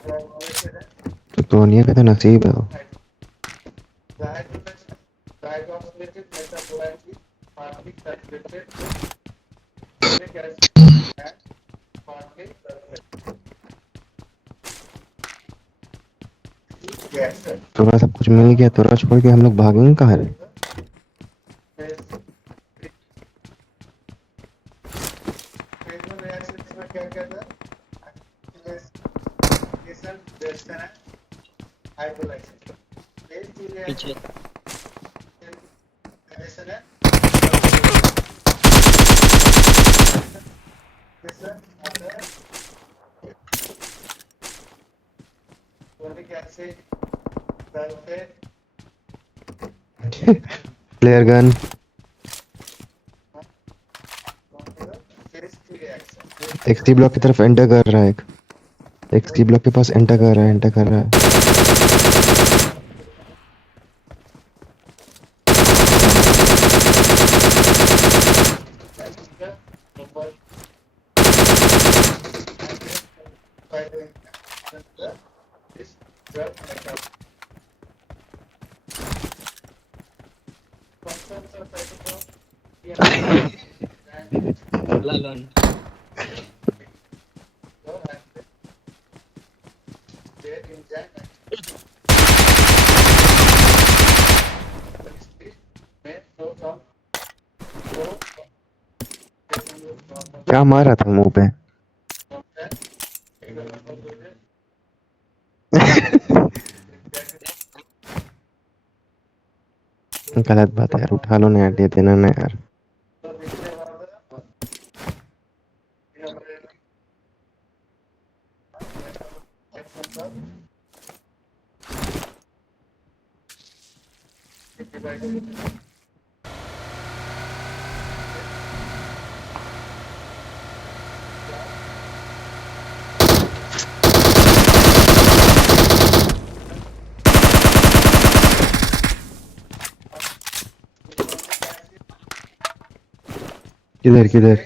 तो दुनिया का तो नसीब है वो। तुम्हारा सब कुछ मिल गया, तोरा छोड़ के हम लोग भागेंगे कहाँ रे? पीछे प्लेयर गन। एक सी ब्लॉक की तरफ एंटर कर रहा है, एक सी ब्लॉक के पास एंटर कर रहा है, एंटर कर रहा है। लालन क्या मारा था मुंह पे? गलत बात है यार, उठा लो ना यार, दे देना ना यार। किधर किधर?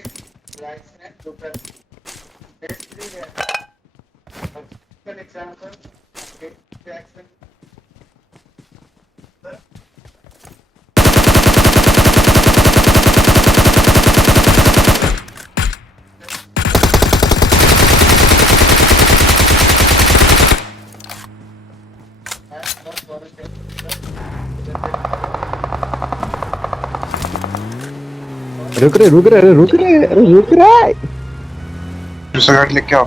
रुक रहे रुक रहे रुक रहे, अरे रुक रहा है। दूसरा गाड़ी लेके आओ।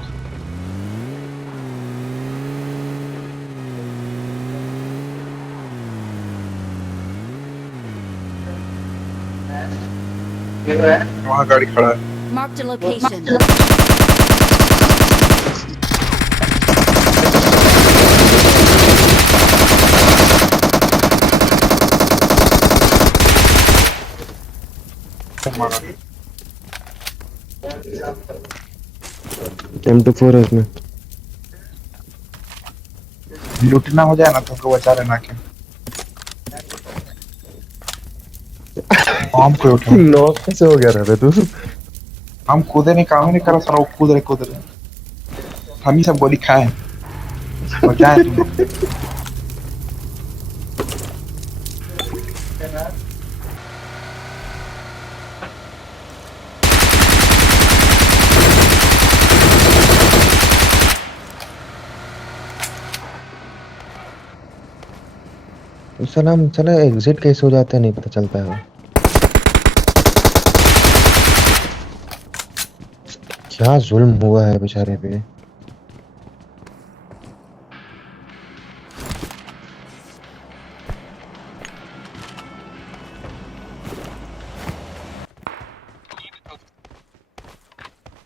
वहाँ गाड़ी खड़ा है। Marked a location. मारा। M24 है उसमें। लूट ना हो जाए ना तुमको बचा लेना के। हम कोई उठा। नॉक कैसे हो गया था तू? हम कूदे नहीं, काम ही नहीं करा, सारा वो कूद रहे। हम ही सब गोली खाए बचाए तुम। साला एग्जिट कैसे हो जाता है नहीं पता चलता है। क्या जुल्म हुआ है बेचारे पे।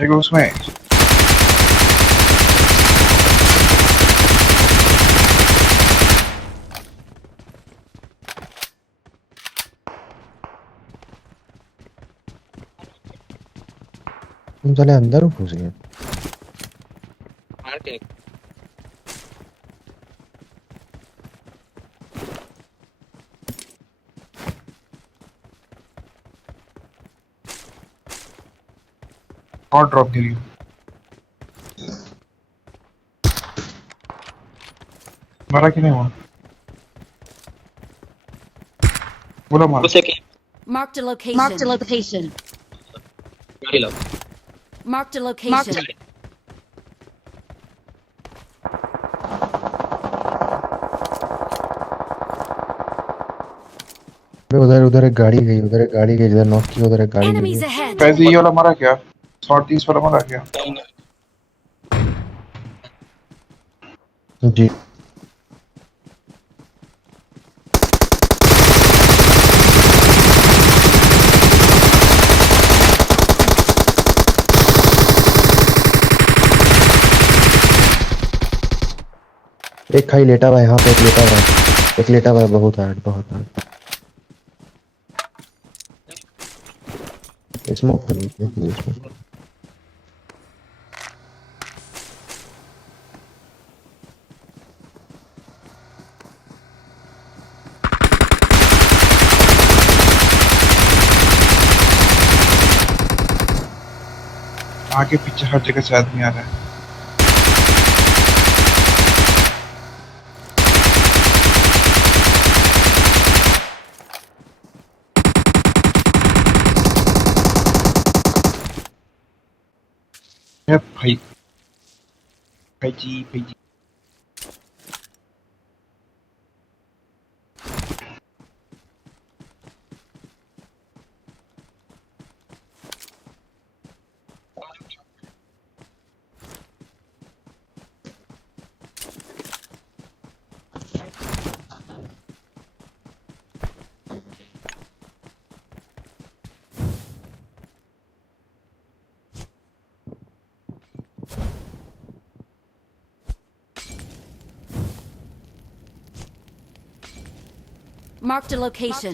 देखो उसमें तुम साले अंदर घुस गए। मार के और ड्रॉप गिरी। मरा कि नहीं वो? बोला मार। उसे के Marked a location. Marked a location. गाड़ी लो Marked a location. उधर उधर एक गाड़ी गई, उधर एक गाड़ी गई, जिधर नॉक की उधर एक गाड़ी गई Enemies है। ahead. कैसे ये वाला मरा क्या? 130 वाला मरा क्या? नहीं नहीं जी। एक खाई लेटा हुआ है यहाँ पे, एक लेटा हुआ है, एक लेटा हुआ है, बहुत हार्ड बहुत हार्ड। स्मोक कर लीजिए इसमें। आगे पीछे हर जगह से आदमी आ रहा है। ए भाई, भाई जी। Marked a location.